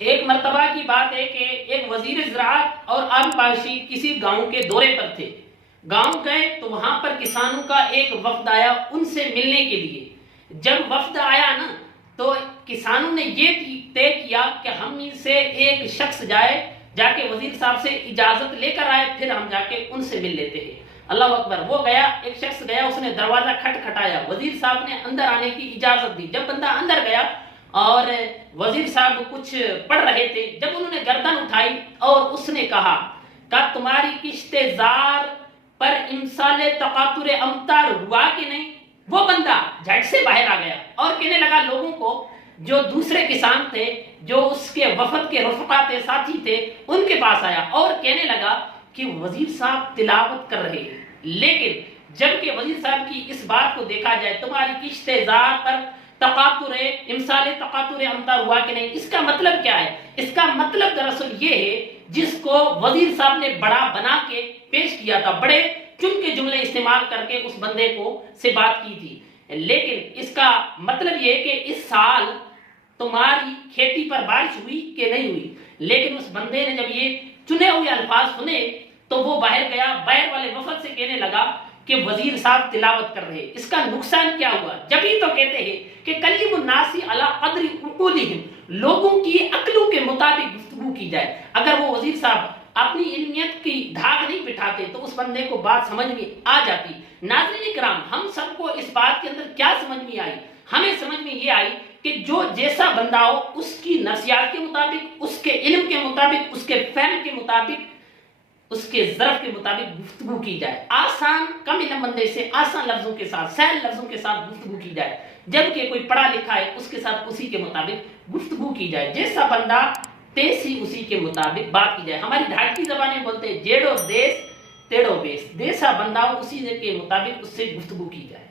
ایک مرتبہ کی بات ہے کہ ایک وزیر زراعت اور عام پاشی کسی گاؤں کے دورے پر تھے. گاؤں گئے تو وہاں پر کسانوں کا ایک وفد آیا ان سے ملنے کے لیے. جب وفد آیا نا تو کسانوں نے یہ طے کیا کہ ہم میں سے ایک شخص جا کے وزیر صاحب سے اجازت لے کر آئے، پھر ہم جا کے ان سے مل لیتے ہیں. اللہ اکبر. وہ گیا، ایک شخص گیا، اس نے دروازہ کھٹکھٹایا، وزیر صاحب نے اندر آنے کی اجازت دی. جب بندہ اندر گیا اور وزیر صاحب کچھ پڑھ رہے تھے، جب انہوں نے گردن اٹھائی اور اس نے کہا کہ تمہاری کشت زار پر امسال تقاطر امطار ہوا کہ نہیں. وہ بندہ جھٹ سے باہر آ گیا اور کہنے لگا لوگوں کو، جو دوسرے کسان تھے، جو اس کے وفد کے رفقا تھے، ساتھی تھے، ان کے پاس آیا اور کہنے لگا کہ وزیر صاحب تلاوت کر رہے ہیں. لیکن جب کہ وزیر صاحب کی اس بات کو دیکھا جائے، تمہاری کشت زار پر تقاطر امسال تقاطر امطار ہوا کہ نہیں، اس کا مطلب کیا ہے؟ اس کا مطلب دراصل یہ ہے جس کو وزیر صاحب نے بڑا بنا کے پیش کیا تھا، بڑے چن کے جملے استعمال کر کے اس بندے کو سے بات کی تھی. لیکن اس کا مطلب یہ ہے کہ اس سال تمہاری کھیتی پر بارش ہوئی کہ نہیں ہوئی. لیکن اس بندے نے جب یہ چنے ہوئے الفاظ سنے تو وہ باہر گیا، باہر والے وفد سے کہنے لگا کہ وزیر صاحب تلاوت کر رہے. اس کا نقصان کیا ہوا؟ جب ہی تو کہتے ہیں کہ کلیم الناس علی قدر عقولہم، لوگوں کی عقلوں کے مطابق گفتگو کی جائے. اگر وہ وزیر صاحب اپنی علمیت کی دھاگ نہیں بٹھاتے تو اس بندے کو بات سمجھ میں آ جاتی. ناظرین کرام، ہم سب کو اس بات کے اندر کیا سمجھ میں آئی؟ ہمیں سمجھ میں یہ آئی کہ جو جیسا بندہ ہو اس کی نفسیات کے مطابق، اس کے علم کے مطابق، اس کے فہم کے مطابق، اس کے ظرف کے مطابق گفتگو کی جائے. آسان کم علم بندے سے آسان لفظوں کے ساتھ، سہل لفظوں کے ساتھ گفتگو کی جائے، جبکہ کوئی پڑھا لکھا ہے اس کے ساتھ اسی کے مطابق گفتگو کی جائے. جیسا بندہ تیسی اسی کے مطابق بات کی جائے. ہماری ڈھاٹکی زبانیں بولتے ہیں جیڑو دیس تیڑو بیس، جیسا بندہ ہو اسی کے مطابق اس سے گفتگو کی جائے.